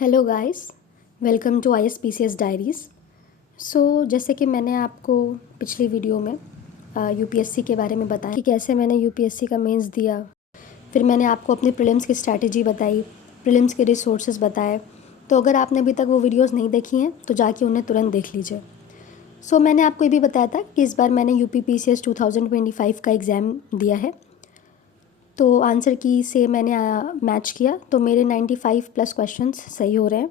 Hello guys, welcome to ISPCS diaries. जैसे कि मैंने आपको पिछली वीडियो में यूपीएससी के बारे में बताया कि कैसे मैंने यूपीएससी का मेंस दिया। फिर मैंने आपको अपने प्रीलिम्स की स्ट्रैटेजी बताई, प्रीलिम्स के रिसोर्सेज बताए। तो अगर आपने अभी तक वो वीडियोस नहीं देखी हैं तो जाके उन्हें तुरंत देख लीजिए। मैंने आपको ये भी बताया था कि इस बार मैंने UPPCS 2025 का एग्ज़ाम दिया है। तो आंसर की से मैंने मैच किया तो मेरे 95 प्लस क्वेश्चंस सही हो रहे हैं।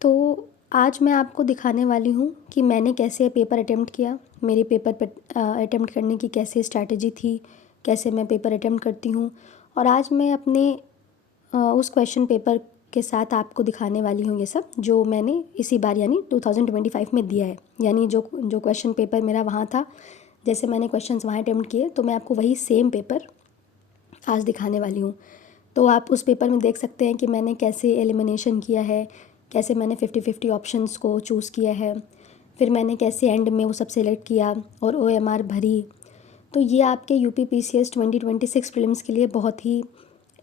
तो आज मैं आपको दिखाने वाली हूँ कि मैंने कैसे पेपर अटेम्प्ट किया, मेरे पेपर पर अटेम्प्ट करने की कैसे स्ट्रैटेजी थी, कैसे मैं पेपर अटेम्प्ट करती हूँ। और आज मैं अपने उस क्वेश्चन पेपर के साथ आपको दिखाने वाली हूँ ये सब जो मैंने इसी बार यानी 2025 में दिया है। यानी जो जो क्वेश्चन पेपर मेरा वहाँ था, जैसे मैंने क्वेश्चंस वहाँ अटेम्प्ट किए तो मैं आपको वही सेम पेपर आज दिखाने वाली हूँ। तो आप उस पेपर में देख सकते हैं कि मैंने कैसे एलिमिनेशन किया है, कैसे मैंने 50-50 ऑप्शंस को चूज़ किया है, फिर मैंने कैसे एंड में वो सब सेलेक्ट किया और OMR भरी। तो ये आपके UPPCS 2026 प्रीलिम्स के लिए बहुत ही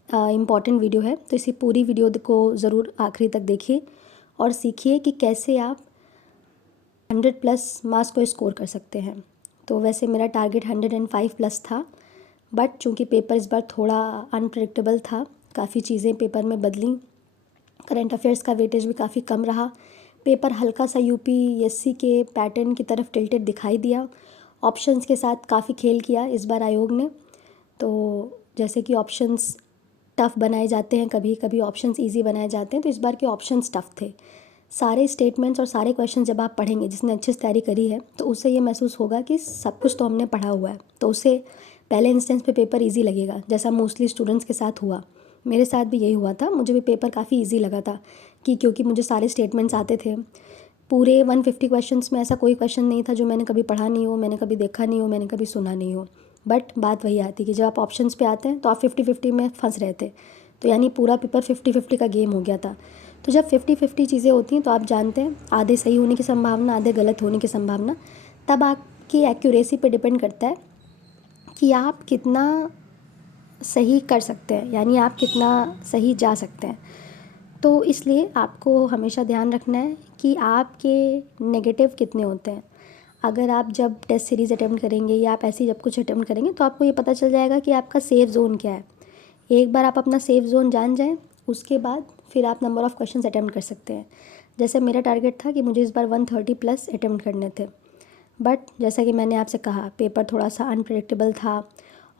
इम्पॉर्टेंट वीडियो है। तो इसी पूरी वीडियो को ज़रूर आखिरी तक देखिए और सीखिए कि कैसे आप 100 प्लस मार्क्स को स्कोर कर सकते हैं। तो वैसे मेरा टारगेट 105 प्लस था, बट चूँकि पेपर इस बार थोड़ा अनप्रेडिक्टेबल था, काफ़ी चीज़ें पेपर में बदली, करंट अफेयर्स का वेटेज भी काफ़ी कम रहा, पेपर हल्का सा UPSC के पैटर्न की तरफ टिल्टेड दिखाई दिया। ऑप्शंस के साथ काफ़ी खेल किया इस बार आयोग ने। तो जैसे कि ऑप्शंस टफ़ बनाए जाते हैं, कभी कभी ऑप्शंस इजी बनाए जाते हैं, तो इस बार के ऑप्शंस टफ़ थे। सारे स्टेटमेंट्स और सारे क्वेश्चन जब आप पढ़ेंगे, जिसने अच्छे से तैयारी करी है, तो उससे ये महसूस होगा कि सब कुछ तो हमने पढ़ा हुआ है, तो उससे पहले इंस्टेंस पे पेपर इजी लगेगा, जैसा मोस्टली स्टूडेंट्स के साथ हुआ। मेरे साथ भी यही हुआ था, मुझे भी पेपर काफ़ी इजी लगा था कि क्योंकि मुझे सारे स्टेटमेंट्स आते थे। पूरे 150 क्वेश्चंस में ऐसा कोई क्वेश्चन नहीं था जो मैंने कभी पढ़ा नहीं हो, मैंने कभी देखा नहीं हो, मैंने कभी सुना नहीं हो। बट बात वही आती कि जब आप ऑप्शंस पे आते हैं तो आप 50-50 में फंस रहे थे, तो यानी पूरा पेपर 50-50 का गेम हो गया था। तो जब 50-50 चीज़ें होती हैं तो आप जानते हैं आधे सही होने की संभावना, आधे गलत होने की संभावना। तब आपकी एक्यूरेसी पे डिपेंड करता है कि आप कितना सही कर सकते हैं, यानी आप कितना सही जा सकते हैं। तो इसलिए आपको हमेशा ध्यान रखना है कि आपके नेगेटिव कितने होते हैं। अगर आप जब टेस्ट सीरीज़ अटेम्प्ट करेंगे या आप ऐसे ही जब कुछ अटेम्प्ट करेंगे तो आपको ये पता चल जाएगा कि आपका सेफ़ ज़ोन क्या है। एक बार आप अपना सेफ़ ज़ोन जान जाएँ, उसके बाद फिर आप नंबर ऑफ़ क्वेश्चंस अटेम्प्ट कर सकते हैं। जैसे मेरा टारगेट था कि मुझे इस बार 130 प्लस अटेम्प्ट करने थे, बट जैसा कि मैंने आपसे कहा पेपर थोड़ा सा अनप्रेडिक्टेबल था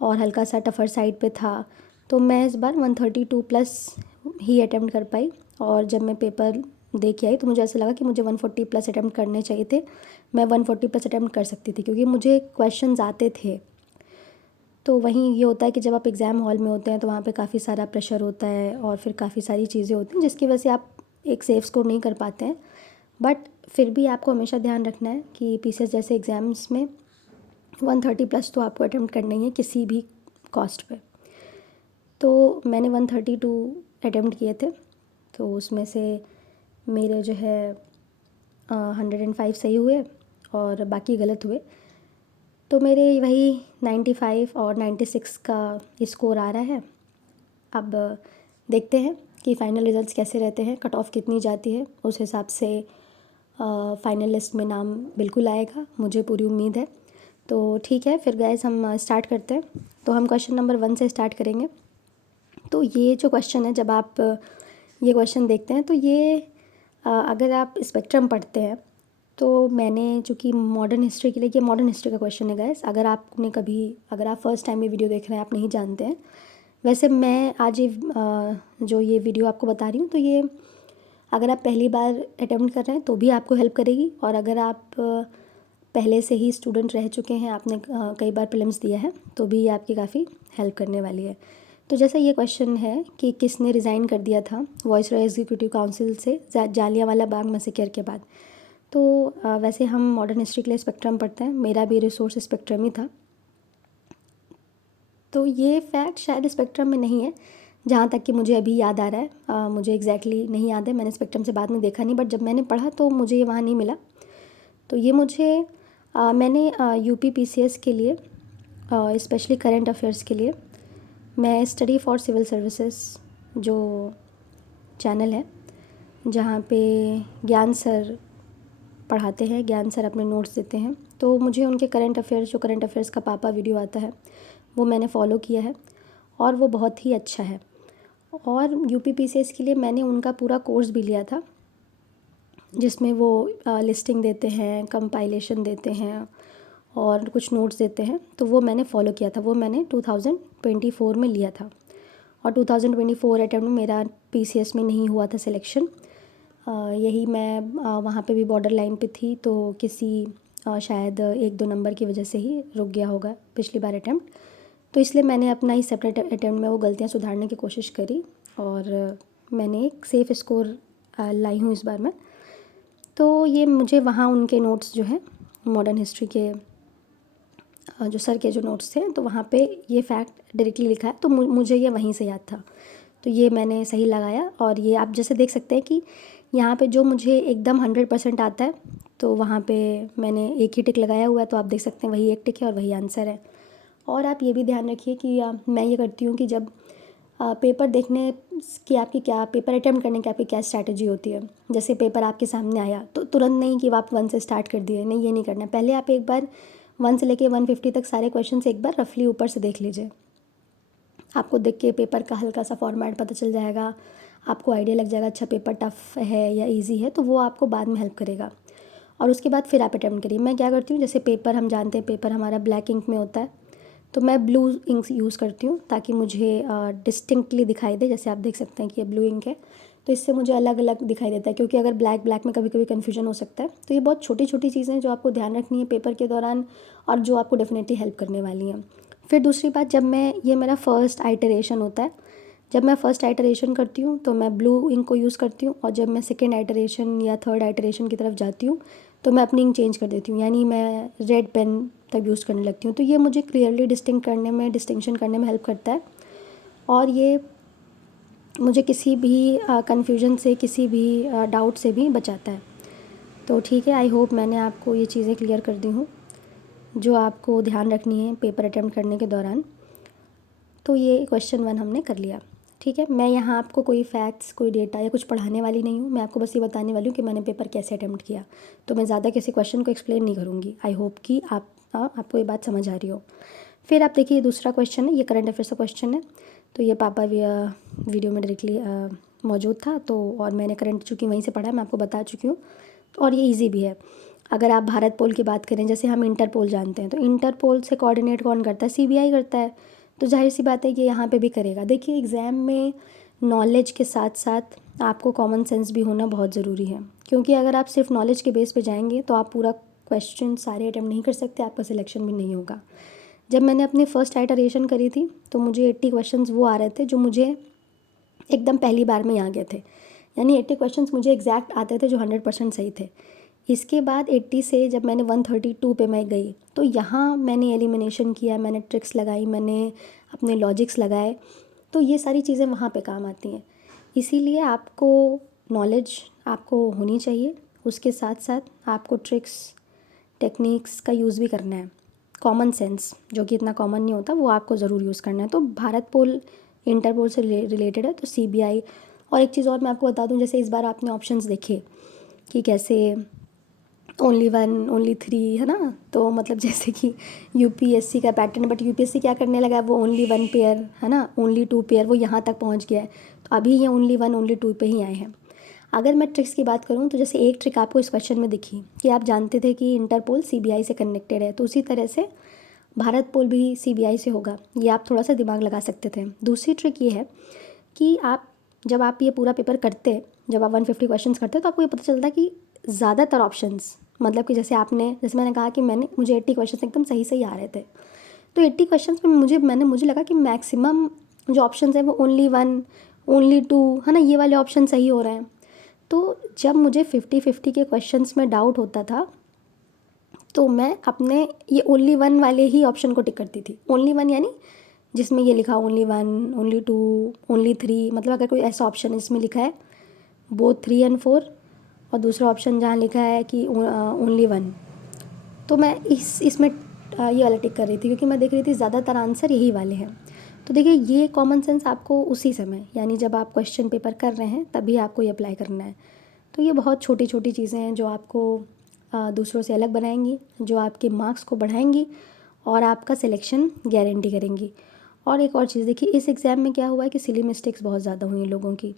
और हल्का सा टफ़र साइड पे था, तो मैं इस बार 132 प्लस ही अटेम्प्ट कर पाई। और जब मैं पेपर दे के आई तो मुझे ऐसा लगा कि मुझे 140 प्लस अटेम्प्ट करने चाहिए थे। मैं 140 प्लस अटेम्प्ट कर सकती थी क्योंकि मुझे क्वेश्चंस आते थे। तो वहीं ये होता है कि जब आप एग्ज़ाम हॉल में होते हैं तो वहाँ पे काफ़ी सारा प्रेशर होता है और फिर काफ़ी सारी चीज़ें होती हैं जिसकी वजह से आप एक सेफ़ स्कोर नहीं कर पाते हैं। बट फिर भी आपको हमेशा ध्यान रखना है कि PCS जैसे एग्ज़ाम्स में 130 प्लस तो आपको अटेम्प्ट करना ही है किसी भी कॉस्ट पे। तो मैंने 132 अटेम्प्ट किए थे, तो उसमें से मेरे जो है 105 सही हुए और बाकी गलत हुए। तो मेरे वही 95 और 96 का स्कोर आ रहा है। अब देखते हैं कि फ़ाइनल रिज़ल्ट्स कैसे रहते हैं, कट ऑफ कितनी जाती है, उस हिसाब से फ़ाइनल लिस्ट में नाम बिल्कुल आएगा, मुझे पूरी उम्मीद है। तो ठीक है, फिर गाइस हम स्टार्ट करते हैं। तो हम क्वेश्चन नंबर 1 से स्टार्ट करेंगे। तो ये जो क्वेश्चन है, जब आप ये क्वेश्चन देखते हैं तो ये अगर आप स्पेक्ट्रम पढ़ते हैं तो मैंने चूँकि मॉडर्न हिस्ट्री के लिए, ये मॉडर्न हिस्ट्री का क्वेश्चन है गाइस। अगर आप फर्स्ट टाइम ये वीडियो देख रहे हैं, आप नहीं जानते हैं, वैसे मैं आज ये जो ये वीडियो आपको बता रही हूँ तो ये अगर आप पहली बार अटेम्प्ट कर रहे हैं तो भी आपको हेल्प करेगी, और अगर आप पहले से ही स्टूडेंट रह चुके हैं, आपने कई बार प्रीलिम्स दिया है, तो भी ये आपकी काफ़ी हेल्प करने वाली है। तो जैसा ये क्वेश्चन है कि किसने रिज़ाइन कर दिया था वायसरॉय एग्जीक्यूटिव काउंसिल से जालियांवाला बाग मैसेकर के बाद। तो वैसे हम मॉडर्न हिस्ट्री के लिए स्पेक्ट्रम पढ़ते हैं, मेरा भी रिसोर्स स्पेक्ट्रम ही था। तो ये फैक्ट शायद स्पेक्ट्रम में नहीं है, जहाँ तक कि मुझे अभी याद आ रहा है। मुझे एग्जैक्टली नहीं याद है, मैंने स्पेक्ट्रम से बाद में देखा नहीं, बट जब मैंने पढ़ा तो मुझे ये वहाँ नहीं मिला। तो ये मुझे मैंने UPPCS के लिए, स्पेशली करंट अफेयर्स के लिए, मैं स्टडी फॉर सिविल सर्विसेज जो चैनल है जहाँ पे ज्ञान सर पढ़ाते हैं, ज्ञान सर अपने नोट्स देते हैं। तो मुझे उनके करंट अफेयर्स, जो करंट अफेयर्स का पापा वीडियो आता है, वो मैंने फ़ॉलो किया है और वो बहुत ही अच्छा है। और यूपी पीसीएस के लिए मैंने उनका पूरा कोर्स भी लिया था, जिसमें वो लिस्टिंग देते हैं, कंपाइलेशन देते हैं और कुछ नोट्स देते हैं। तो वो मैंने फ़ॉलो किया था, वो मैंने 2024 में लिया था। और 2024 अटेम्प्ट में मेरा पीसीएस में नहीं हुआ था सिलेक्शन। यही मैं वहाँ पे भी बॉर्डर लाइन पे थी, तो किसी शायद 1-2 नंबर की वजह से ही रुक गया होगा पिछली बार अटेम्प्ट। तो इसलिए मैंने अपना ही सेपरेट अटेम्प्ट में वो गलतियाँ सुधारने की कोशिश करी और मैंने एक सेफ़ स्कोर लाई हूँ इस बार मैं। तो ये मुझे वहाँ उनके नोट्स जो हैं मॉडर्न हिस्ट्री के, जो सर के जो नोट्स थे, तो वहाँ पे ये फैक्ट डायरेक्टली लिखा है, तो मुझे ये वहीं से याद था। तो ये मैंने सही लगाया और ये आप जैसे देख सकते हैं कि यहाँ पे जो मुझे एकदम 100% आता है, तो वहाँ पे मैंने एक ही टिक लगाया हुआ है। तो आप देख सकते हैं वही एक टिक है और वही आंसर है। और आप ये भी ध्यान रखिए कि मैं ये करती हूँ कि जब पेपर देखने की आपकी क्या, पेपर अटेम्प्ट करने की आपकी क्या स्ट्रैटेजी होती है। जैसे पेपर आपके सामने आया तो तुरंत नहीं कि आप 1 से स्टार्ट कर दिए, नहीं, ये नहीं करना है। पहले आप एक बार 1 से लेके 150 तक सारे क्वेश्चन एक बार रफली ऊपर से देख लीजिए। आपको देख के पेपर का हल्का सा फॉर्मेट पता चल जाएगा, आपको आइडिया लग जाएगा अच्छा पेपर टफ़ है या इजी है, तो वो आपको बाद में हेल्प करेगा। और उसके बाद फिर आप अटेम्प्ट करिए। मैं क्या करती हूँ, जैसे पेपर हम जानते हैं पेपर हमारा ब्लैक इंक में होता है, तो मैं ब्लू इंक यूज़ करती हूँ ताकि मुझे डिस्टिंक्टली दिखाई दे। जैसे आप देख सकते हैं कि ये ब्लू इंक है, तो इससे मुझे अलग अलग दिखाई देता है, क्योंकि अगर ब्लैक ब्लैक में कभी कभी कन्फ्यूजन हो सकता है। तो ये बहुत छोटी छोटी चीज़ें हैं जो आपको ध्यान रखनी है पेपर के दौरान और जो आपको डेफिनेटली हेल्प करने वाली हैं। फिर दूसरी बात, जब मैं, ये मेरा फर्स्ट आइटरेशन होता है, जब मैं फर्स्ट आइटरेशन करती हूँ तो मैं ब्लू इंक को यूज़ करती हूँ, और जब मैं सेकेंड आइटरेशन या थर्ड आइटरेशन की तरफ जाती हूँ तो मैं अपनी इंक चेंज कर देती हूँ, यानी मैं रेड पेन तब यूज़ करने लगती हूँ। तो ये मुझे क्लियरली डिस्टिंक्शन करने में हेल्प करता है और ये मुझे किसी भी कन्फ्यूजन से, किसी भी डाउट से भी बचाता है। तो ठीक है, आई होप मैंने आपको ये चीज़ें क्लियर कर दी हूँ जो आपको ध्यान रखनी है पेपर अटेम्प्ट करने के दौरान। तो ये क्वेश्चन 1 हमने कर लिया। ठीक है, मैं यहाँ आपको कोई फैक्ट्स, कोई डेटा या कुछ पढ़ाने वाली नहीं हूँ। मैं आपको बस ये बताने वाली हूँ कि मैंने पेपर कैसे अटेम्प्ट किया। तो मैं ज़्यादा किसी क्वेश्चन को एक्सप्लेन नहीं करूँगी। आई होप कि आपको ये बात समझ आ रही हो। फिर आप देखिए, दूसरा क्वेश्चन है, ये करंट अफेयर्स का क्वेश्चन है। तो ये पापा वीडियो में डायरेक्टली मौजूद था, तो और मैंने करंट चूँकि वहीं से पढ़ा है, मैं आपको बता चुकी हूँ। और ये ईजी भी है। अगर आप भारत पोल की बात करें, जैसे हम इंटरपोल जानते हैं, तो इंटरपोल से कोऑर्डिनेट कौन करता है? सीबीआई करता है। तो जाहिर सी बात है कि यहाँ पे भी करेगा। देखिए, एग्ज़ाम में नॉलेज के साथ साथ आपको कॉमन सेंस भी होना बहुत ज़रूरी है, क्योंकि अगर आप सिर्फ नॉलेज के बेस पे जाएंगे तो आप पूरा क्वेश्चन सारे अटेम्प्ट नहीं कर सकते, आपका सिलेक्शन भी नहीं होगा। जब मैंने अपनी फ़र्स्ट आइटरेशन करी थी तो मुझे 80 क्वेश्चंस वो आ रहे थे जो मुझे एकदम पहली बार में ही आ गए थे, यानी 80 क्वेश्चंस मुझे एग्जैक्ट आते थे जो 100% सही थे। इसके बाद 80 से जब मैंने 132 पे मैं गई, तो यहाँ मैंने एलिमिनेशन किया, मैंने ट्रिक्स लगाई, मैंने अपने लॉजिक्स लगाए। तो ये सारी चीज़ें वहाँ पे काम आती हैं। इसीलिए आपको नॉलेज आपको होनी चाहिए, उसके साथ साथ आपको ट्रिक्स, टेक्निक्स का यूज़ भी करना है। कॉमन सेंस जो कि इतना कॉमन नहीं होता, वो आपको ज़रूर यूज़ करना है। तो भारत पोल इंटरपोल से रिलेटेड है, तो सीबीआई। और एक चीज़ और मैं आपको बता दूं, जैसे इस बार आपने ऑप्शंस देखे कि कैसे ओनली 1, ओनली 3, है ना। तो मतलब जैसे कि यूपीएससी का पैटर्न, बट यूपीएससी क्या करने लगा है, वो ओनली 1 पेयर, है ना, ओनली 2 पेयर, वो यहाँ तक पहुँच गया है। तो अभी ये ओनली 1, ओनली 2 पे ही आए हैं। अगर मैं ट्रिक्स की बात करूँ, तो जैसे एक ट्रिक आपको इस क्वेश्चन में दिखी कि आप जानते थे कि इंटरपोल सीबीआई से कनेक्टेड है, तो उसी तरह से भारत पोल भी सीबीआई से होगा। ये आप थोड़ा सा दिमाग लगा सकते थे। दूसरी ट्रिक ये है कि जब आप ये पूरा पेपर करते, जब आप 150 क्वेश्चन्स करते, तो आपको ये पता चलता कि ज़्यादातर ऑप्शंस, मतलब कि जैसे मैंने कहा कि मुझे 80 क्वेश्चन एकदम सही सही आ रहे थे। तो 80 क्वेश्चंस में मुझे लगा कि मैक्सिमम जो ऑप्शंस हैं वो ओनली 1, ओनली 2, है ना, ये वाले ऑप्शन सही हो रहे हैं। तो जब मुझे 50-50 के क्वेश्चंस में डाउट होता था, तो मैं अपने ये ओनली 1 वाले ही ऑप्शन को टिक करती थी। ओनली 1 यानी जिसमें ये लिखा ओनली 1, ओनली 2, ओनली 3, मतलब अगर कोई ऐसा ऑप्शन है जिसमें लिखा है बोथ 3 एंड 4, और दूसरा ऑप्शन जहाँ लिखा है कि ओनली 1, तो मैं इसमें ये वाला टिक कर रही थी, क्योंकि मैं देख रही थी ज़्यादातर आंसर यही वाले हैं। तो देखिए ये कॉमन सेंस आपको उसी समय, यानी जब आप क्वेश्चन पेपर कर रहे हैं तभी आपको ये अप्लाई करना है। तो ये बहुत छोटी छोटी चीज़ें हैं जो आपको दूसरों से अलग बनाएंगी, जो आपके मार्क्स को बढ़ाएंगी और आपका सिलेक्शन गारंटी करेंगी। और एक और चीज़ देखिए, इस एग्ज़ाम में क्या हुआ है कि सिली मिस्टेक्स बहुत ज़्यादा हुई हैं लोगों की।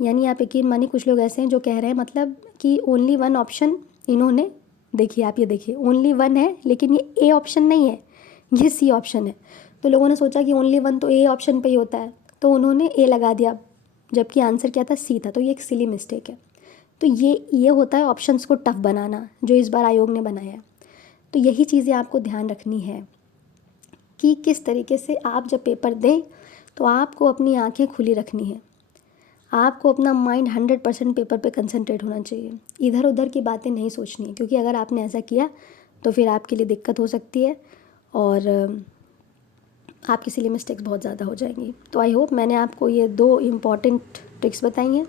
यानी आप यकीन मानिए कुछ लोग ऐसे हैं जो कह रहे हैं मतलब कि ओनली वन ऑप्शन इन्होंने, देखिए आप ये देखिए ओनली वन है लेकिन ये ए ऑप्शन नहीं है, ये सी ऑप्शन है। तो लोगों ने सोचा कि ओनली वन तो ए ऑप्शन पे ही होता है, तो उन्होंने ए लगा दिया, जबकि आंसर क्या था, सी था। तो ये एक सिली मिस्टेक है। तो ये होता है ऑप्शंस को टफ बनाना, जो इस बार आयोग ने बनाया है। तो यही चीज़ें आपको ध्यान रखनी है कि किस तरीके से आप जब पेपर दें तो आपको अपनी आंखें खुली रखनी है, आपको अपना माइंड 100% पेपर पे कंसंट्रेट होना चाहिए, इधर उधर की बातें नहीं सोचनी है, क्योंकि अगर आपने ऐसा किया तो फिर आपके लिए दिक्कत हो सकती है और आपकी सिली मिस्टेक्स बहुत ज़्यादा हो जाएंगी। तो आई होप मैंने आपको ये 2 इम्पॉर्टेंट ट्रिक्स बताई हैं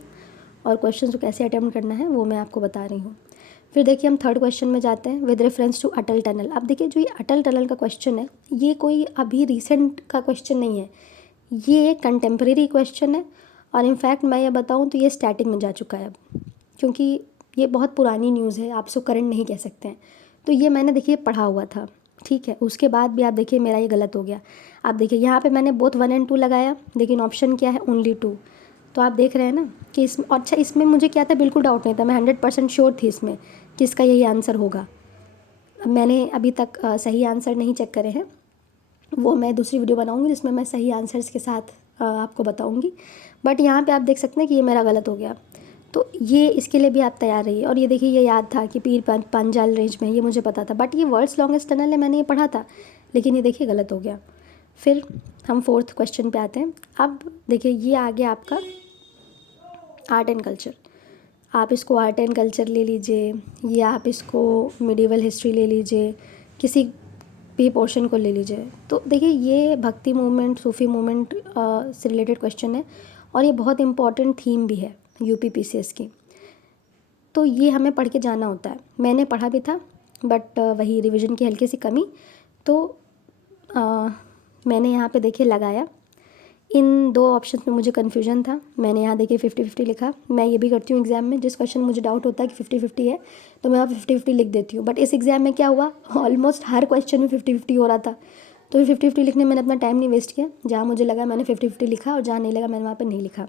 और क्वेश्चन को कैसे अटेम्प्ट करना है वो मैं आपको बता रही हूँ। फिर देखिए हम थर्ड क्वेश्चन में जाते हैं, with reference to Atal tunnel. अब देखिए जो ये अटल टनल का क्वेश्चन है, ये कोई अभी रिसेंट का क्वेश्चन नहीं है, ये एक कंटेम्प्रेरी क्वेश्चन है। और इनफैक्ट मैं ये बताऊँ तो ये स्टैटिक में जा चुका है अब, क्योंकि ये बहुत पुरानी न्यूज़ है, आप इसको करंट नहीं कह सकते हैं। तो ये मैंने देखिए पढ़ा हुआ था, ठीक है, उसके बाद भी आप देखिए मेरा ये गलत हो गया। आप देखिए यहाँ पे मैंने बोथ 1 और 2 लगाया, लेकिन ऑप्शन क्या है, ओनली 2। तो आप देख रहे हैं ना कि इसमें, अच्छा इसमें मुझे क्या था, बिल्कुल डाउट नहीं था, मैं 100% श्योर थी इसमें कि इसका यही आंसर होगा। मैंने अभी तक सही आंसर नहीं चेक करे हैं, वो मैं दूसरी वीडियो बनाऊंगी जिसमें मैं सही आंसर्स के साथ आपको बताऊंगी। बट यहाँ पे आप देख सकते हैं कि ये मेरा गलत हो गया। तो ये इसके लिए भी आप तैयार रहिए। और ये देखिए ये याद था कि पीर पंजाल रेंज में, ये मुझे पता था, बट ये वर्ल्ड्स लॉन्गेस्ट टनल है, मैंने ये पढ़ा था, लेकिन ये देखिए गलत हो गया। फिर हम फोर्थ क्वेश्चन पे आते हैं। अब देखिए ये आ गया आपका आर्ट एंड कल्चर। आप इसको आर्ट एंड कल्चर ले लीजिए या आप इसको मिडिवल हिस्ट्री ले लीजिए, किसी भी पोर्शन को ले लीजिए। तो देखिए ये भक्ति मूवमेंट, सूफी मूवमेंट से रिलेटेड क्वेश्चन है और ये बहुत इंपॉर्टेंट थीम भी है यूपी पीसीएस की। तो ये हमें पढ़ के जाना होता है, मैंने पढ़ा भी था बट वही रिवीजन की हल्की सी कमी। तो मैंने यहाँ पे देखिए लगाया, इन 2 ऑप्शन में मुझे कन्फ्यूजन था, मैंने यहाँ देखिए 50-50 लिखा। मैं ये भी करती हूँ एग्ज़ाम में, जिस क्वेश्चन मुझे डाउट होता है कि 50-50 है तो मैं वहाँ 50-50 लिख देती हूँ। बट इस एग्ज़ाम में क्या हुआ, ऑलमोस्ट हर क्वेश्चन में 50-50 हो रहा था, तो 50-50 लिखने में मैंने अपना टाइम नहीं वेस्ट किया। जहाँ मुझे लगा मैंने 50-50 लिखा और जहाँ नहीं लगा मैंने वहाँ पर नहीं लिखा।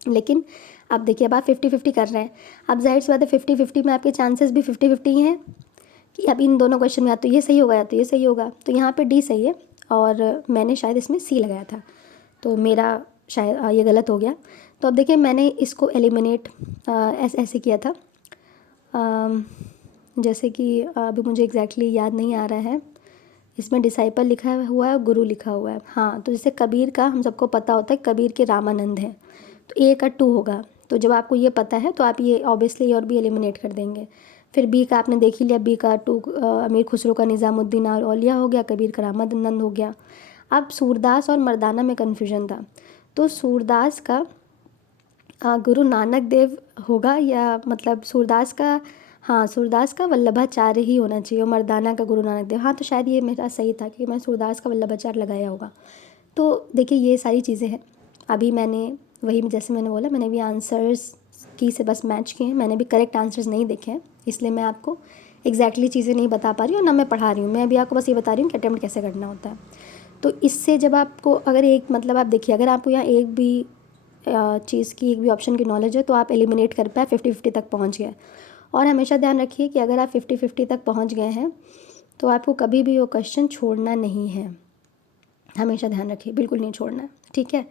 लेकिन अब देखिए अब आप 50-50 कर रहे हैं, अब जाहिर सी बात है 50-50 में आपके चांसेस भी 50-50 ही हैं कि अब इन दोनों क्वेश्चन में या तो ये सही होगा या तो ये सही होगा। तो यहाँ पे डी सही है और मैंने शायद इसमें सी लगाया था, तो मेरा शायद ये गलत हो गया। तो अब देखिए मैंने इसको एलिमिनेट ऐसे किया था, जैसे कि अभी मुझे एग्जैक्टली याद नहीं आ रहा है, इसमें डिसाइपल लिखा हुआ है और गुरु लिखा हुआ है। हाँ, तो जैसे कबीर का हम सबको पता होता है, कबीर के रामानंद हैं, तो ए का 2 होगा। तो जब आपको ये पता है तो आप ये ऑब्वियसली और भी एलिमिनेट कर देंगे। फिर बी का आपने देख ही लिया, बी का 2 अमीर खुसरो का निज़ामुद्दीन और औलिया हो गया, कबीर का रामानंद हो गया। अब सूरदास और मर्दाना में कन्फ्यूजन था, तो सूरदास का गुरु नानक देव होगा या मतलब सूरदास का, हाँ सूरदास का वल्लभाचार्य ही होना चाहिए और मर्दाना का गुरु नानक देव। हाँ तो शायद ये मेरा सही था कि मैं सूरदास का वल्लभाचार्य लगाया होगा। तो देखिए ये सारी चीज़ें हैं। अभी मैंने वही, जैसे मैंने बोला, मैंने भी आंसर्स की से बस मैच किए हैं, मैंने भी करेक्ट आंसर्स नहीं देखे हैं, इसलिए मैं आपको एग्जैक्टली चीज़ें नहीं बता पा रही हूँ, ना मैं पढ़ा रही हूँ, मैं अभी आपको बस ये बता रही हूँ कि अटेम्प्ट कैसे करना होता है। तो इससे जब आपको अगर एक मतलब आप देखिए अगर आपको यहाँ एक भी चीज़ की, एक भी ऑप्शन की नॉलेज है तो आप एलिमिनेट कर पाए, 50-50 तक पहुँच गए। और हमेशा ध्यान रखिए कि अगर आप 50-50 तक पहुँच गए हैं तो आपको कभी भी वो क्वेश्चन छोड़ना नहीं है, हमेशा ध्यान रखिए, बिल्कुल नहीं छोड़ना है, ठीक है।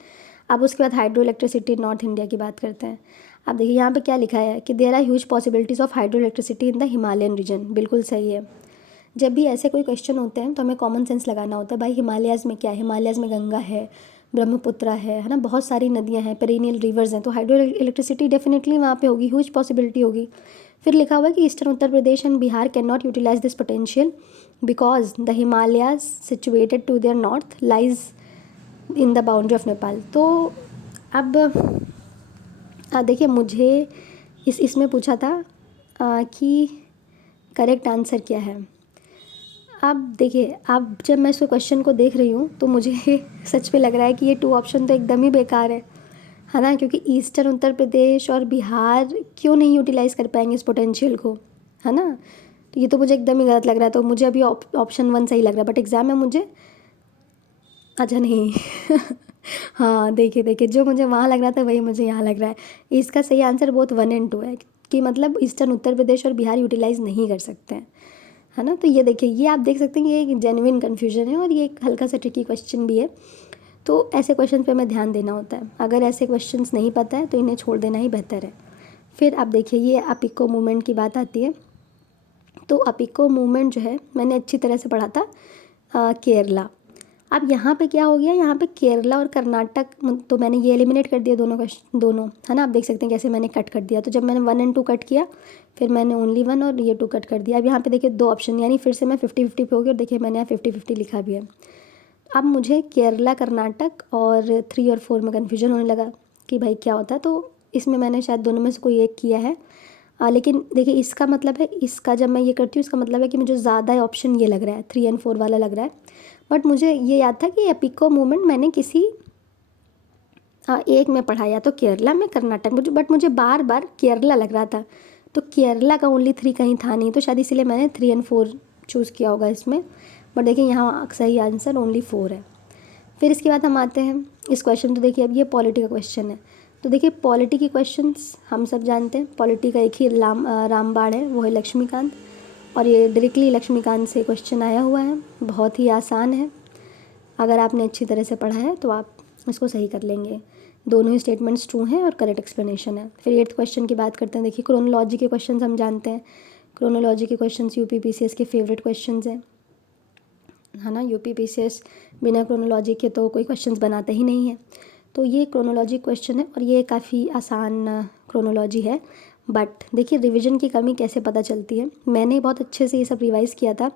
अब उसके बाद हाइड्रो इलेक्ट्रिसिटी नॉर्थ इंडिया की बात करते हैं। अब देखिए यहाँ पे क्या लिखा है कि there are huge possibilities of hydro electricity in the Himalayan region, बिल्कुल सही है। जब भी ऐसे कोई क्वेश्चन होते हैं तो हमें कॉमन सेंस लगाना होता है, भाई हिमालयाज़ में क्या है, हिमालयाज़ में गंगा है, ब्रह्मपुत्र है ना, बहुत सारी नदियाँ हैं, पेरिनियल रिवर्स हैं, तो हाइड्रो इलेक्ट्रिसिटी डेफिनेटली वहाँ पे होगी, ह्यूज पॉसिबिलिटी होगी। फिर लिखा हुआ है कि eastern Uttar Pradesh and Bihar can not utilise this potential because the Himalayas situated to their north lies in the boundary of Nepal. तो अब देखिए मुझे इसमें पूछा था कि करेक्ट आंसर क्या है। अब देखिए, अब जब मैं इस क्वेश्चन को देख रही हूँ तो मुझे सच में लग रहा है कि ये 2 ऑप्शन तो एकदम ही बेकार है ना? क्योंकि ईस्टर्न उत्तर प्रदेश और बिहार क्यों नहीं यूटिलाइज़ कर पाएंगे इस पोटेंशियल को, है ना? तो ये तो मुझे एकदम ही गलत लग रहा है। तो मुझे अभी ऑप्शन 1 सही लग रहा है, बट एग्ज़ाम में मुझे अच्छा नहीं हाँ, देखिए जो मुझे वहाँ लग रहा था वही मुझे यहाँ लग रहा है। इसका सही आंसर बोथ 1 एंड 2 है कि मतलब ईस्टर्न उत्तर प्रदेश और बिहार यूटिलाइज़ नहीं कर सकते हैं, है ना? तो ये देखिए, ये आप देख सकते हैं कि ये एक जेन्युइन कन्फ्यूजन है और ये एक हल्का सा ट्रिकी क्वेश्चन भी है। तो ऐसे क्वेश्चन पे हमें ध्यान देना होता है। अगर ऐसे क्वेश्चंस नहीं पता है तो इन्हें छोड़ देना ही बेहतर है। फिर आप देखिए, ये अपिको मूवमेंट की बात आती है। तो अपिको मूवमेंट जो है मैंने अच्छी तरह से पढ़ा था केरला। अब यहाँ पे क्या हो गया, यहाँ पे केरला और कर्नाटक तो मैंने ये एलिमिनेट कर दिया दोनों, है ना? आप देख सकते हैं कैसे मैंने कट कर दिया। तो जब मैंने 1 एंड 2 कट किया, फिर मैंने ओनली 1 और ये 2 कट कर दिया। अब यहाँ पे देखिए 2 ऑप्शन, यानी फिर से मैं 50-50 पे हो गई और देखिए मैंने यहाँ 50-50 लिखा भी है। अब मुझे केरला, कर्नाटक और 3 और 4 में कन्फ्यूजन होने लगा कि भाई क्या होता है। तो इसमें मैंने शायद दोनों में से कोई एक किया है। लेकिन देखिए, इसका मतलब है, इसका जब मैं ये करती हूँ इसका मतलब है कि मुझे ज़्यादा ऑप्शन ये लग रहा है, 3 एंड 4 वाला लग रहा है। बट मुझे ये याद था कि एपिको मूवमेंट मैंने किसी एक में पढ़ा, या तो केरला में, कर्नाटक में, बट मुझे बार बार केरला लग रहा था। तो केरला का ओनली 3 कहीं था नहीं, तो शायद इसीलिए मैंने 3 एंड 4 चूज़ किया होगा इसमें। बट देखिए यहाँ सही आंसर ओनली 4 है। फिर इसके बाद हम आते हैं इस क्वेश्चन। तो देखिए अब ये पॉलिटी का क्वेश्चन है। तो देखिए पॉलिटी के क्वेश्चंस हम सब जानते हैं। पॉलिटी का एक ही रामबाण है, वो है लक्ष्मीकांत। और ये डायरेक्टली लक्ष्मीकांत से क्वेश्चन आया हुआ है, बहुत ही आसान है। अगर आपने अच्छी तरह से पढ़ा है तो आप इसको सही कर लेंगे। दोनों ही स्टेटमेंट्स ट्रू हैं और करेक्ट एक्सप्लेनेशन है। फिर 8th क्वेश्चन की बात करते हैं। देखिए क्रोनोलॉजी के क्वेश्चन हम जानते हैं। क्रोनोलॉजी के क्वेश्चन यूपीपीसीएस के फेवरेट क्वेश्चन हैं, है ना? यूपीपीसीएस बिना क्रोनोलॉजी के तो कोई क्वेश्चंस बनाते ही नहीं है। तो ये क्रोनोलॉजी क्वेश्चन है और ये काफ़ी आसान क्रोनोलॉजी है। बट देखिए रिवीजन की कमी कैसे पता चलती है। मैंने बहुत अच्छे से ये सब रिवाइज़ किया था।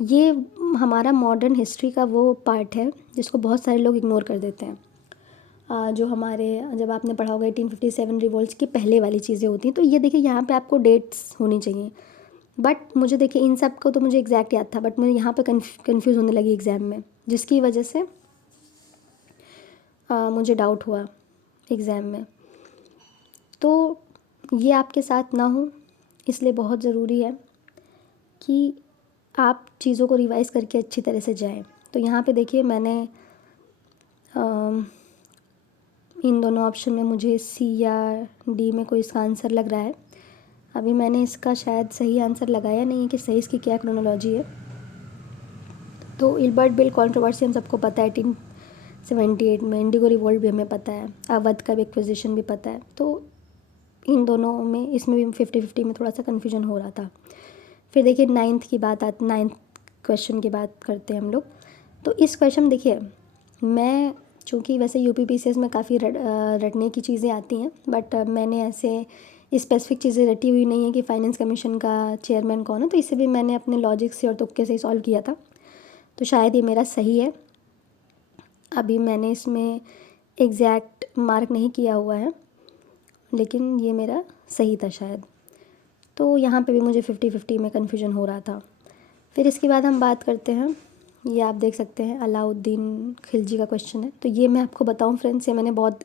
ये हमारा मॉडर्न हिस्ट्री का वो पार्ट है जिसको बहुत सारे लोग इग्नोर कर देते हैं। जो हमारे, जब आपने पढ़ा होगा 1857 रिवॉल्ट्स की पहले वाली चीज़ें होती हैं, तो ये देखिए यहाँ पे आपको डेट्स होनी चाहिए। बट मुझे देखिए इन सब को तो मुझे एग्जैक्ट याद था, बट मुझे यहाँ पे कन्फ्यूज़ होने लगी एग्ज़ाम में, जिसकी वजह से मुझे डाउट हुआ एग्ज़ाम में। तो ये आपके साथ ना हो, इसलिए बहुत ज़रूरी है कि आप चीज़ों को रिवाइज़ करके अच्छी तरह से जाएं। तो यहाँ पे देखिए मैंने इन दोनों ऑप्शन में मुझे सी या डी में कोई इसका आंसर लग रहा है। अभी मैंने इसका शायद सही आंसर लगाया नहीं है कि सही इसकी क्या क्रोनोलॉजी है। तो इल्बर्ट बिल कंट्रोवर्सी हम सबको पता है 1878 में। इंडिगो रिवोल्ट भी हमें पता है। अवध का भी एक्विजिशन भी पता है। तो इन दोनों में, इसमें भी 50-50 में थोड़ा सा कन्फ्यूजन हो रहा था। फिर देखिए 9th क्वेश्चन की बात करते हैं हम लोग। तो इस क्वेश्चन देखिए, मैं चूँकि वैसे यूपीपीसीएस में काफ़ी रटने की चीज़ें आती हैं, बट मैंने ऐसे स्पेसिफिक चीज़ें रटी हुई नहीं है कि फाइनेंस कमीशन का चेयरमैन कौन है। तो इसे भी मैंने अपने लॉजिक से और तुक्के से ही सॉल्व किया था। तो शायद ये मेरा सही है। अभी मैंने इसमें एग्जैक्ट मार्क नहीं किया हुआ है, लेकिन ये मेरा सही था शायद। तो यहाँ पे भी मुझे 50-50 में कन्फ्यूजन हो रहा था। फिर इसके बाद हम बात करते हैं, ये आप देख सकते हैं अलाउद्दीन खिलजी का क्वेश्चन है। तो ये मैं आपको बताऊं फ्रेंड्स, ये मैंने बहुत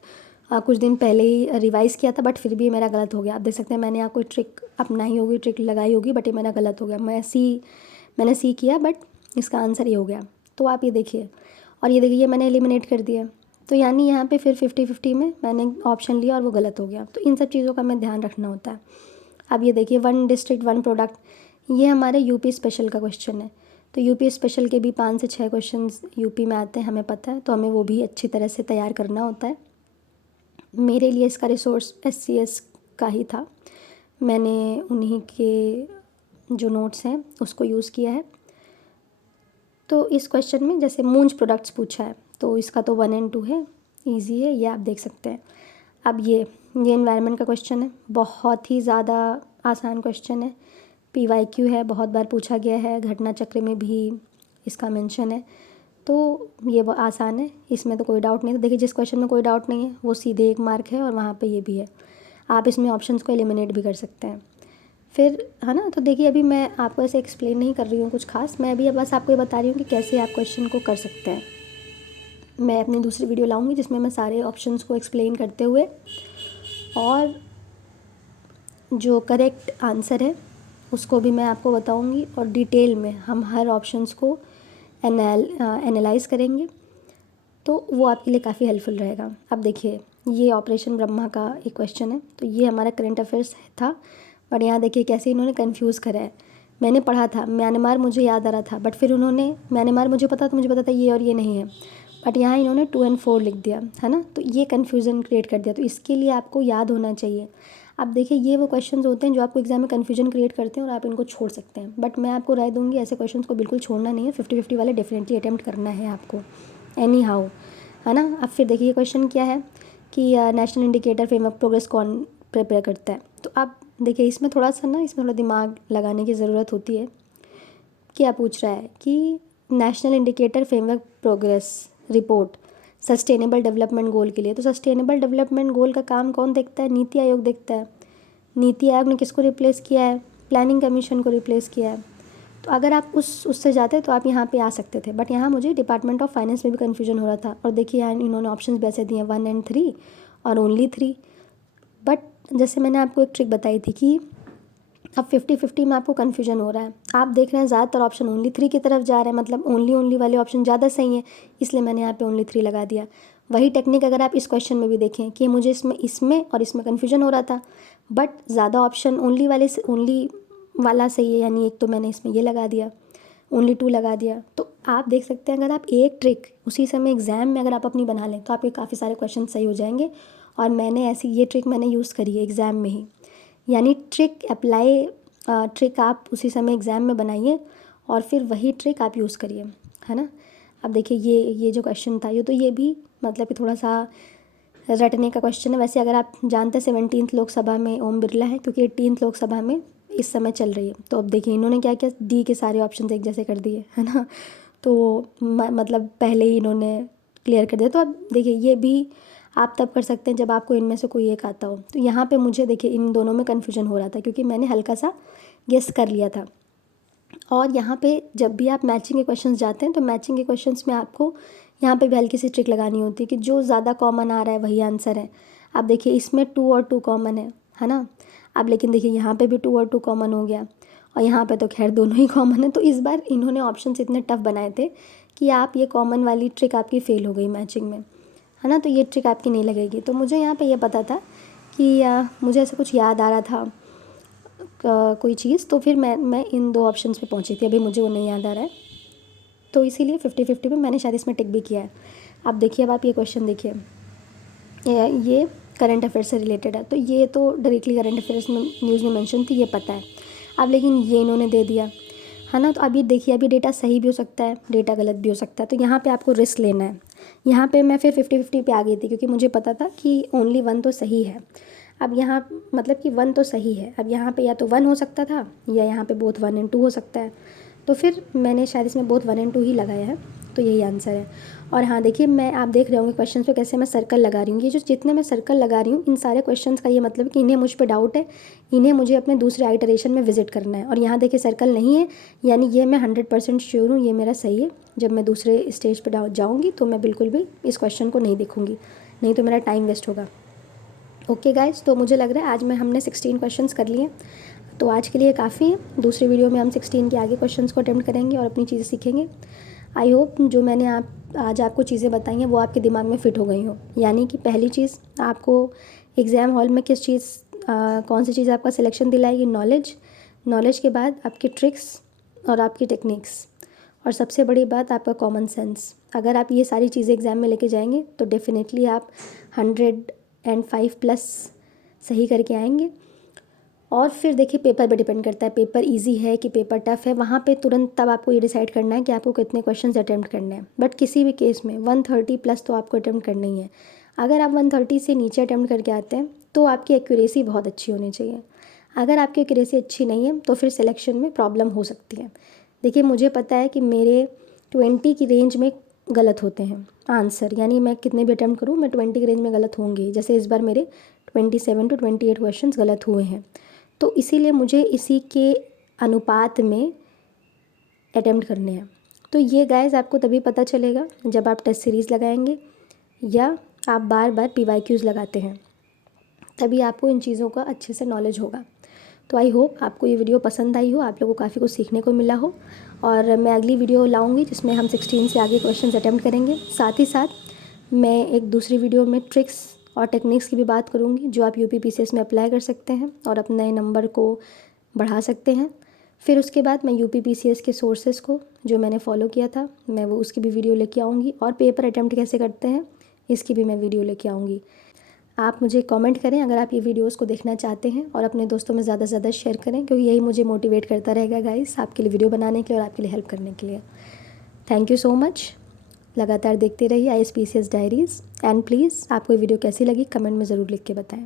कुछ दिन पहले ही रिवाइज़ किया था, बट फिर भी ये मेरा गलत हो गया। आप देख सकते हैं मैंने यहाँ कोई ट्रिक अपनाई होगी, ट्रिक लगाई होगी, बट ये मेरा गलत हो गया। मैंने सी किया, बट इसका आंसर ये हो गया। तो आप ये देखिए, और ये देखिए मैंने एलिमिनेट कर दिया। तो यानी यहाँ पे फिर 50-50 में मैंने ऑप्शन लिया और वो गलत हो गया। तो इन सब चीज़ों का हमें ध्यान रखना होता है। अब ये देखिए 1 डिस्ट्रिक्ट 1 प्रोडक्ट, ये हमारे यूपी स्पेशल का क्वेश्चन है। तो यूपी स्पेशल के भी 5 से 6 क्वेश्चंस यूपी में आते हैं, हमें पता है। तो हमें वो भी अच्छी तरह से तैयार करना होता है। मेरे लिए इसका रिसोर्स SCS का ही था। मैंने उन्हीं के जो नोट्स हैं उसको यूज़ किया है। तो इस क्वेश्चन में जैसे मूंज प्रोडक्ट्स पूछा है, तो इसका तो 1 एंड 2 है, ईजी है, ये आप देख सकते हैं। अब ये एनवायरनमेंट का क्वेश्चन है, बहुत ही ज़्यादा आसान क्वेश्चन है। PYQ है, बहुत बार पूछा गया है, घटना चक्र में भी इसका मेंशन है। तो ये वो आसान है, इसमें तो कोई डाउट नहीं। तो देखिए जिस क्वेश्चन में कोई डाउट नहीं है वो सीधे 1 मार्क है, और वहाँ पे ये भी है। आप इसमें ऑप्शंस को एलिमिनेट भी कर सकते हैं। फिर है ना। तो देखिए अभी मैं आपको ऐसे एक्सप्लेन नहीं कर रही हूँ कुछ खास, मैं अभी बस आपको ये बता रही हूँ कि कैसे आप क्वेश्चन को कर सकते हैं। मैं अपनी दूसरी वीडियो लाऊंगी जिसमें मैं सारे ऑप्शंस को एक्सप्लेन करते हुए और जो करेक्ट आंसर है उसको भी मैं आपको बताऊंगी, और डिटेल में हम हर ऑप्शंस को एनालाइज करेंगे, तो वो आपके लिए काफ़ी हेल्पफुल रहेगा। अब देखिए ये ऑपरेशन ब्रह्मा का एक क्वेश्चन है, तो ये हमारा करंट अफेयर्स था, बट यहाँ देखिए कैसे इन्होंने कंफ्यूज करा है। मैंने पढ़ा था म्यांमार, मुझे याद आ रहा था, बट फिर उन्होंने म्यांमार मुझे पता था ये और ये नहीं है, बट यहाँ इन्होंने 2 और 4 लिख दिया है ना, तो ये कन्फ्यूज़न क्रिएट कर दिया। तो इसके लिए आपको याद होना चाहिए। अब देखिए ये वो क्वेश्चंस होते हैं जो आपको एग्जाम में कन्फ्यूजन क्रिएट करते हैं और आप इनको छोड़ सकते हैं, बट मैं आपको राय दूंगी ऐसे क्वेश्चंस को बिल्कुल छोड़ना नहीं है। 50-50 वाले डेफिनेटली अटैम्प्ट करना है आपको एनी हाउ, है ना। अब फिर देखिए ये क्वेश्चन क्या है कि नेशनल इंडिकेटर फ्रेमवर्क प्रोग्रेस कौन प्रिपेयर करता है। तो आप देखिए इसमें थोड़ा दिमाग लगाने की ज़रूरत होती है। क्या पूछ रहा है कि national indicator framework progress report sustainable development goal के लिए। तो सस्टेनेबल डेवलपमेंट गोल का काम कौन देखता है? नीति आयोग देखता है। नीति आयोग ने किसको रिप्लेस किया है? प्लानिंग कमीशन को रिप्लेस किया है। तो अगर आप उससे जाते तो आप यहाँ पे आ सकते थे, बट यहाँ मुझे डिपार्टमेंट ऑफ फाइनेंस में भी कन्फ्यूजन हो रहा था। और देखिए यहाँ इन्होंने ऑप्शन भी ऐसे दिए 1 और 3 और ओनली 3। बट जैसे मैंने आपको एक ट्रिक बताई थी कि अब 50-50 में आपको कन्फ्यूजन हो रहा है, आप देख रहे हैं ज़्यादातर ऑप्शन ओनली 3 की तरफ जा रहे हैं, मतलब ओनली वाले ऑप्शन ज़्यादा सही हैं, इसलिए मैंने यहाँ पे ओनली 3 लगा दिया। वही टेक्निक अगर आप इस क्वेश्चन में भी देखें कि मुझे इसमें और इसमें कन्फ्यूजन हो रहा था, बट ज़्यादा ऑप्शन ओनली वाला सही है, यानी एक तो मैंने इसमें ये लगा दिया, ओनली 2 लगा दिया। तो आप देख सकते हैं अगर आप एक ट्रिक उसी समय एग्ज़ाम में अगर आप अपनी बना लें तो आपके काफ़ी सारे क्वेश्चन सही हो जाएंगे। और ये ट्रिक मैंने यूज़ करी है एग्ज़ाम में ही, यानी ट्रिक आप उसी समय एग्ज़ाम में बनाइए और फिर वही ट्रिक आप यूज़ करिए, है ना। अब देखिए ये जो क्वेश्चन था ये भी मतलब कि थोड़ा सा रटने का क्वेश्चन है। वैसे अगर आप जानते हैं 17th लोकसभा में ओम बिरला है, क्योंकि 18th लोकसभा में इस समय चल रही है। तो अब देखिए इन्होंने क्या किया, डी के सारे ऑप्शन एक जैसे कर दिए, है ना। तो मतलब पहले ही इन्होंने क्लियर कर दिया। तो अब देखिए ये भी आप तब कर सकते हैं जब आपको इनमें से कोई एक आता हो। तो यहाँ पे मुझे देखिए इन दोनों में कन्फ्यूजन हो रहा था क्योंकि मैंने हल्का सा गेस कर लिया था। और यहाँ पे जब भी आप मैचिंग के क्वेश्चंस जाते हैं तो मैचिंग के क्वेश्चंस में आपको यहाँ पे भी हल्की सी ट्रिक लगानी होती है कि जो ज़्यादा कॉमन आ रहा है वही आंसर है। अब देखिए इसमें 2 और 2 कॉमन है ना। अब लेकिन देखिए यहाँ पे भी 2 और 2 कॉमन हो गया और यहाँ पे तो खैर दोनों ही कॉमन है। तो इस बार इन्होंने ऑप्शंस इतने टफ बनाए थे कि आप ये कॉमन वाली ट्रिक आपकी फ़ेल हो गई मैचिंग में, है ना। तो ये ट्रिक आपकी नहीं लगेगी। तो मुझे यहाँ पे ये पता था कि मुझे ऐसा कुछ याद आ रहा था कोई चीज़, तो फिर मैं इन 2 ऑप्शंस पे पहुँची थी। अभी मुझे वो नहीं याद आ रहा है, तो इसीलिए 50-50 में मैंने शायद इसमें टिक भी किया है। अब देखिए अब आप ये क्वेश्चन देखिए, ये करंट अफेयर से रिलेटेड है, तो ये तो डायरेक्टली करंट अफेयर्स में न्यूज़ में मेंशन थी, ये पता है। अब लेकिन ये इन्होंने दे दिया, है ना। तो अभी देखिए अभी डेटा सही भी हो सकता है, डेटा गलत भी हो सकता है, तो यहाँ पे आपको रिस्क लेना है। यहाँ पे मैं फिर 50-50 पे आ गई थी क्योंकि मुझे पता था कि ओनली 1 तो सही है। अब यहाँ मतलब कि 1 तो सही है, अब यहाँ पे या तो 1 हो सकता था या यहाँ पे बोथ 1 और 2 हो सकता है। तो फिर मैंने शायद इसमें बोथ 1 और 2 ही लगाया है, तो यही आंसर है। और हाँ देखिए आप देख रहे होंगे क्वेश्चन पे कैसे मैं सर्कल लगा रही हूँ। ये जो जितने मैं सर्कल लगा रही हूँ इन सारे क्वेश्चंस का ये मतलब कि इन्हें मुझ पे डाउट है, इन्हें मुझे अपने दूसरे आइटरेशन में विजिट करना है। और यहाँ देखिए सर्कल नहीं है, यानी ये मैं 100% श्योर हूँ ये मेरा सही है। जब मैं दूसरे स्टेज पर जाऊँगी तो मैं बिल्कुल भी इस क्वेश्चन को नहीं देखूँगी, नहीं तो मेरा टाइम वेस्ट होगा। ओके गाइज, तो मुझे लग रहा है आज हमने 16 क्वेश्चंस कर लिए, तो आज के लिए काफ़ी है। दूसरी वीडियो में हम 16 के आगे क्वेश्चंस को अटेम्प्ट करेंगे और अपनी चीज़ें सीखेंगे। आई होप जो मैंने आज आपको चीज़ें बताई हैं वो आपके दिमाग में फ़िट हो गई हो। यानी कि पहली चीज़ आपको एग्ज़ाम हॉल में कौन सी चीज़ आपका सिलेक्शन दिलाएगी, नॉलेज के बाद आपकी ट्रिक्स और आपकी टेक्निक्स, और सबसे बड़ी बात आपका कॉमन सेंस। अगर आप ये सारी चीज़ें एग्ज़ाम में लेके जाएंगे तो डेफिनेटली आप 105+ सही करके आएंगे। और फिर देखिए पेपर पे डिपेंड करता है, पेपर इजी है कि पेपर टफ है, वहाँ पे तुरंत तब आपको ये डिसाइड करना है कि आपको कितने क्वेश्चंस अटेम्प्ट करने हैं। बट किसी भी केस में 130+ तो आपको अटेम्प्ट करना ही है। अगर आप 130 से नीचे अटेम्प्ट करके आते हैं तो आपकी एक्यूरेसी बहुत अच्छी होनी चाहिए। अगर आपकी एक्यूरेसी अच्छी नहीं है तो फिर सिलेक्शन में प्रॉब्लम हो सकती है। देखिए मुझे पता है कि मेरे 20 की रेंज में गलत होते हैं आंसर, यानी मैं कितने भी अटेम्प्ट करूँ मैं 20 की रेंज में गलत होंगी। जैसे इस बार मेरे 27 to 28 क्वेश्चंस गलत हुए हैं। तो इसीलिए मुझे इसी के अनुपात में अटेम्प्ट करने हैं। तो ये गाइस आपको तभी पता चलेगा जब आप टेस्ट सीरीज़ लगाएंगे या आप बार बार PYQs लगाते हैं, तभी आपको इन चीज़ों का अच्छे से नॉलेज होगा। तो आई होप आपको ये वीडियो पसंद आई हो, आप लोगों को काफ़ी कुछ सीखने को मिला हो। और मैं अगली वीडियो लाऊंगी जिसमें हम 16 से आगे क्वेश्चंस अटेम्प्ट करेंगे। साथ ही साथ मैं एक दूसरी वीडियो में ट्रिक्स और टेक्निक्स की भी बात करूंगी जो आप UPPCS में अप्लाई कर सकते हैं और अपने नंबर को बढ़ा सकते हैं। फिर उसके बाद मैं UPPCS के सोर्सेज़ को जो मैंने फॉलो किया था मैं वो उसकी भी वीडियो लेके आऊँगी, और पेपर अटेम्प्ट कैसे करते हैं इसकी भी मैं वीडियो लेके आऊँगी। आप मुझे कमेंट करें अगर आप ये वीडियोस को देखना चाहते हैं, और अपने दोस्तों में ज़्यादा से ज़्यादा शेयर करें, क्योंकि यही मुझे मोटिवेट करता रहेगा गाइस आपके लिए वीडियो बनाने के लिए और आपके लिए हेल्प करने के लिए। Thank you so much. लगातार देखते रहिए ISPCS डायरीज़, एंड प्लीज़ आपको ये वीडियो कैसी लगी कमेंट में ज़रूर लिख के बताएं।